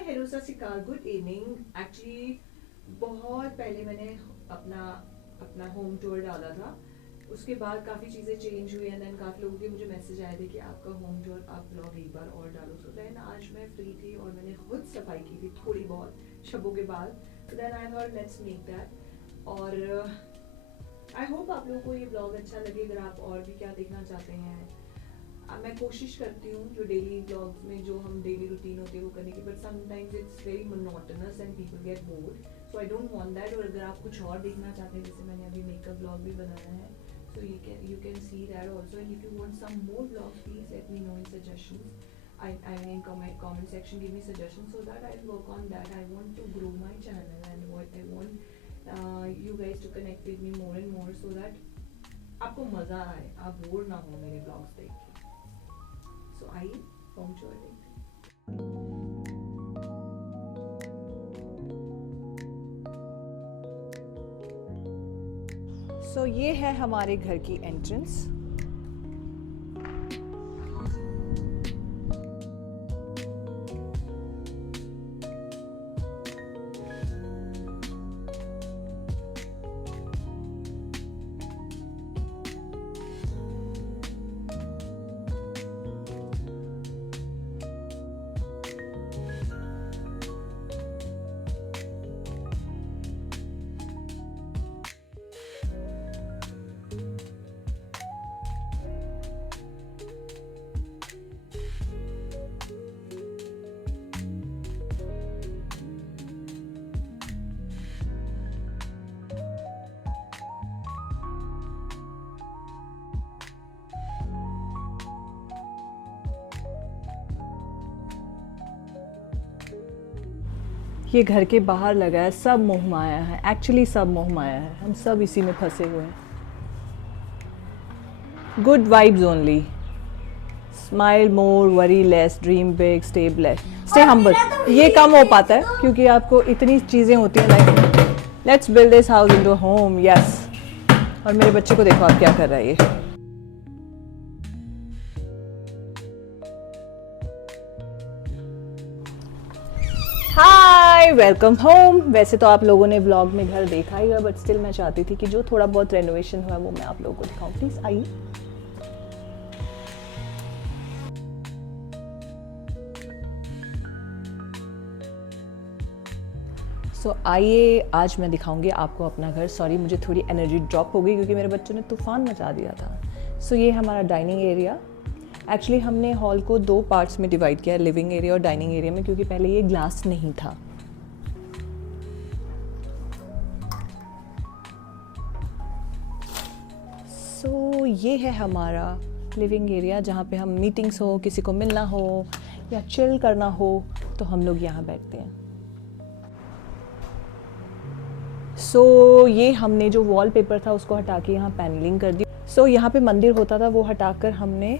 Hi hello सत श्री अकाल, good evening. Actually बहुत पहले मैंने अपना अपना होम टूर डाला था, उसके बाद काफ़ी चीज़ें चेंज हुई एंड देन काफ़ी लोगों के मुझे मैसेज आए थे कि आपका होम टूर आप ब्लॉग एक बार और डालो। सो देन आज मैं फ्री थी और मैंने खुद सफाई की थी थोड़ी बहुत शबों के बाद। तो then I thought let's make that. और आई होप आप लोगों को ये ब्लॉग अच्छा लगे। अगर आप और भी क्या देखना चाहते हैं, मैं कोशिश करती हूँ जो डेली ब्लॉग्स में जो हम डेली रूटीन होती है वो करने की, but sometimes it's very monotonous and people get bored, so I don't want that. और अगर आप कुछ और देखना चाहते हैं, जैसे मैंने अभी मेकअप ब्लॉग भी बनाया है, so you can see that also. And if you want some more vlogs, please let me know in suggestions. I mean comment section, give me suggestions so that I'll work on that. I want to grow my channel and what I want you guys to connect with me more and more so that आपको मज़ा आए, आप bore ना हो मेरे blogs देख के। So आइए होम टूर देखते हैं। सो ये है हमारे घर की एंट्रेंस। ये घर के बाहर लगा है, सब मोह माया है। एक्चुअली सब मोह माया है, हम सब इसी में फंसे हुए हैं। गुड वाइब्स ओनली, स्माइल मोर, worry less, dream big, stay blessed, stay humble. ये कम हो पाता है क्योंकि आपको इतनी चीज़ें होती हैं लाइफ में। Let's build this house into home, yes. और मेरे बच्चे को देखो आप क्या कर रहा है ये। हाय, वेलकम होम। वैसे तो आप लोगों ने व्लॉग में घर देखा ही है, बट स्टिल मैं चाहती थी कि जो थोड़ा बहुत रेनोवेशन हुआ वो मैं आप लोगों को दिखाऊं। प्लीज आइए। सो आइए, आज मैं दिखाऊंगी आपको अपना घर। सॉरी, मुझे थोड़ी एनर्जी ड्रॉप हो गई क्योंकि मेरे बच्चों ने तूफान मचा दिया था। सो ये हमारा डाइनिंग एरिया। एक्चुअली हमने हॉल को 2 पार्ट्स में डिवाइड किया है, लिविंग एरिया और डाइनिंग एरिया में, क्योंकि पहले ये ग्लास नहीं था। सो ये है हमारा लिविंग एरिया, जहाँ पे हम मीटिंग्स हो, किसी को मिलना हो या चिल करना हो तो हम लोग यहाँ बैठते हैं। सो ये हमने जो वॉलपेपर था उसको हटा के यहाँ पैनलिंग कर दी। सो यहाँ पे मंदिर होता था, वो हटाकर हमने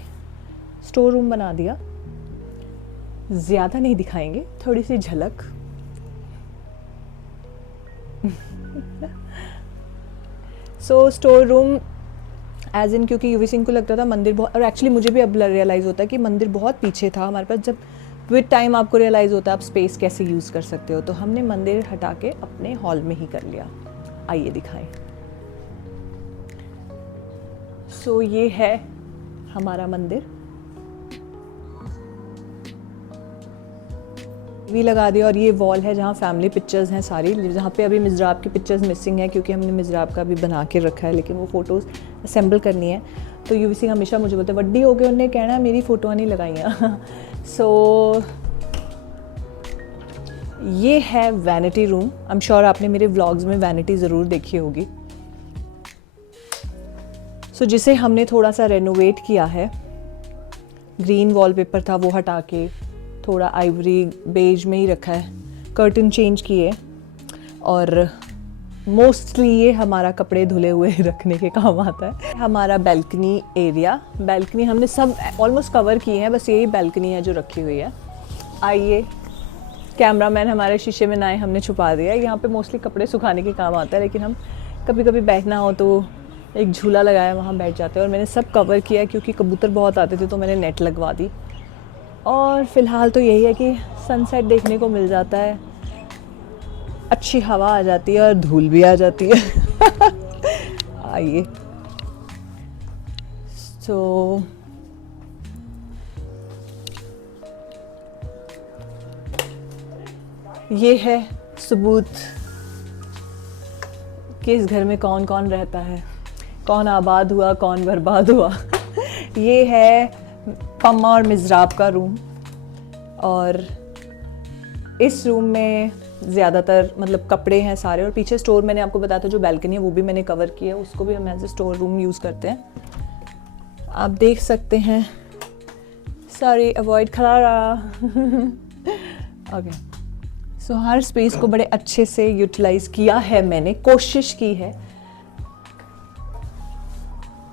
स्टोर रूम बना दिया। ज़्यादा नहीं दिखाएंगे, थोड़ी सी झलक। सो स्टोर रूम एज इन, क्योंकि यूवी सिंह को लगता था मंदिर बहुत, और एक्चुअली मुझे भी अब रियलाइज़ होता है कि मंदिर बहुत पीछे था हमारे पास। जब विद टाइम आपको रियलाइज़ होता है आप स्पेस कैसे यूज़ कर सकते हो, तो हमने मंदिर हटा के अपने हॉल में ही कर लिया। आइए दिखाएं। सो ये है हमारा मंदिर। भी लगा दिया, और ये वॉल है जहाँ फैमिली पिक्चर्स हैं सारी, जहाँ पे अभी मिज़राब की पिक्चर्स मिसिंग है क्योंकि हमने मिज़राब का भी बना के रखा है, लेकिन वो फ़ोटोज़ असेंबल करनी है। तो यूवी सिंह हमेशा मुझे बोलते वड्डी हो गए, उन्हें कहना है मेरी फ़ोटो नहीं लगाइयाँ। सो ये है vanity room. I am sure आपने मेरे व्लॉग्स में वैनिटी ज़रूर देखी होगी। सो जिसे हमने थोड़ा सा रेनोवेट किया है। ग्रीन वॉलपेपर था वो हटा के थोड़ा आइवरी बेज में ही रखा है, कर्टन चेंज किए, और मोस्टली ये हमारा कपड़े धुले हुए रखने के काम आता है। हमारा बैल्कनी एरिया, बैल्कनी हमने सब ऑलमोस्ट कवर किए हैं, बस यही बैल्कनी है जो रखी हुई है। आइए, कैमरामैन हमारे शीशे में ना आए, हमने छुपा दिया। यहाँ पे मोस्टली कपड़े सुखाने के काम आता है, लेकिन हम कभी कभी बैठना हो तो एक झूला लगाया, वहाँ बैठ जाते हैं। और मैंने सब कवर किया क्योंकि कबूतर बहुत आते थे तो मैंने नेट लगवा दी। और फ़िलहाल तो यही है कि सनसेट देखने को मिल जाता है, अच्छी हवा आ जाती है और धूल भी आ जाती है। आइए, तो ये है सबूत कि इस घर में कौन कौन रहता है, कौन आबाद हुआ कौन बर्बाद हुआ। ये है पम्मा और मिज़राब का रूम, और इस रूम में ज़्यादातर मतलब कपड़े हैं सारे, और पीछे स्टोर मैंने आपको बताया था जो बैल्कनी है वो भी मैंने कवर किया है, उसको भी हम as a store room use करते हैं। आप देख सकते हैं, सॉरी अवॉइड खड़ा रहा। ओके, सो हर स्पेस को बड़े अच्छे से यूटिलाइज किया है मैंने, कोशिश की है।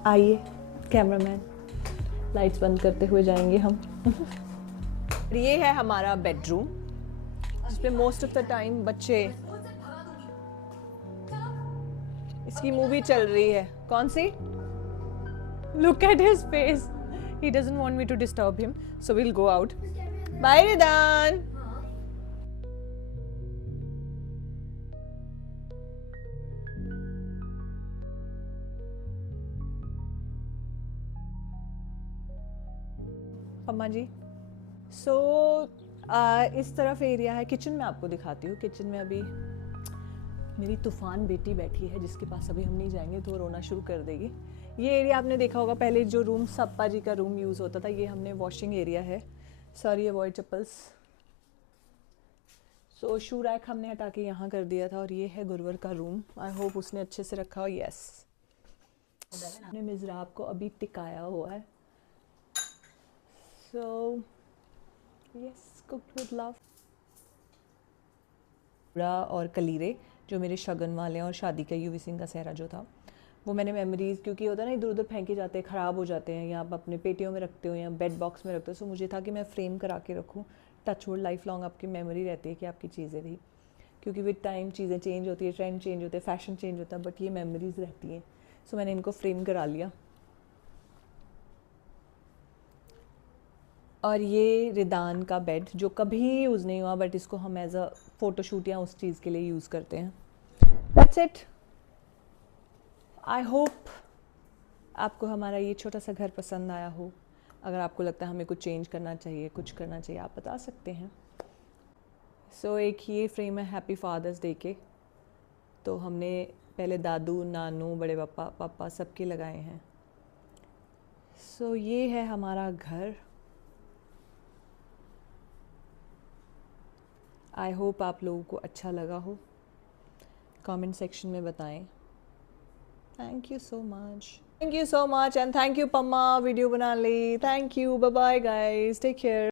आइए कैमरामैन, लाइट्स बंद करते हुए जाएंगे हम। ये है हमारा बेडरूम, जिसमें मोस्ट ऑफ द टाइम बच्चे, इसकी मूवी चल रही है। कौन सी? Look at his face, he doesn't want me to disturb him, so we'll go out. Bye रिदान। पम्मा जी, सो इस तरफ एरिया है। किचन में आपको दिखाती हूँ। किचन में अभी मेरी तूफ़ान बेटी बैठी है, जिसके पास अभी हम नहीं जाएंगे तो वो रोना शुरू कर देगी। ये एरिया आपने देखा होगा, पहले जो रूम सप्पा जी का रूम यूज़ होता था, ये हमने वॉशिंग एरिया है। Sorry avoid chappals. So shoe rack हमने हटा के यहाँ कर दिया था, और ये है गुरवर का रूम। आई होप उसने अच्छे से रखा हो। यस, हमने मिज़राब को अभी टिकाया हुआ है। So yes, cooked with love. और कलीरे जो मेरे शगन वाले हैं, और शादी का यूवी सिंह का सहरा जो था, वो मैंने मेमोरीज़, क्योंकि होता है ना इधर उधर फेंके जाते हैं, ख़राब हो जाते हैं, या आप अपने पेटियों में रखते हो या बेड बॉक्स में रखते हो। सो मुझे था कि मैं फ्रेम करा के रखूँ, टच वुड, लाइफ लॉन्ग आपकी मेमोरी रहती है कि आपकी चीज़ें रही, क्योंकि विद टाइम चीज़ें चेंज होती है, ट्रेंड चेंज होते हैं, फैशन चेंज होता है, बट ये मेमोरीज़ रहती हैं। सो मैंने इनको फ्रेम करा लिया। और ये रिदान का बेड जो कभी यूज़ नहीं हुआ, बट इसको हम एज अ फ़ोटोशूट या उस चीज़ के लिए यूज़ करते हैं। That's it. आई होप आपको हमारा ये छोटा सा घर पसंद आया हो। अगर आपको लगता है हमें कुछ चेंज करना चाहिए, कुछ करना चाहिए, आप बता सकते हैं। सो एक ये फ्रेम है हैप्पी फादर्स डे के, तो हमने पहले दादू, नानू, बड़े पापा, पापा सबके लगाए हैं। सो ये है हमारा घर। आई होप आप लोगों को अच्छा लगा हो। कमेंट सेक्शन में बताएं। Thank you so much, thank you so much, and thank you Pamma, video बना ली। Thank you, bye bye guys, take care.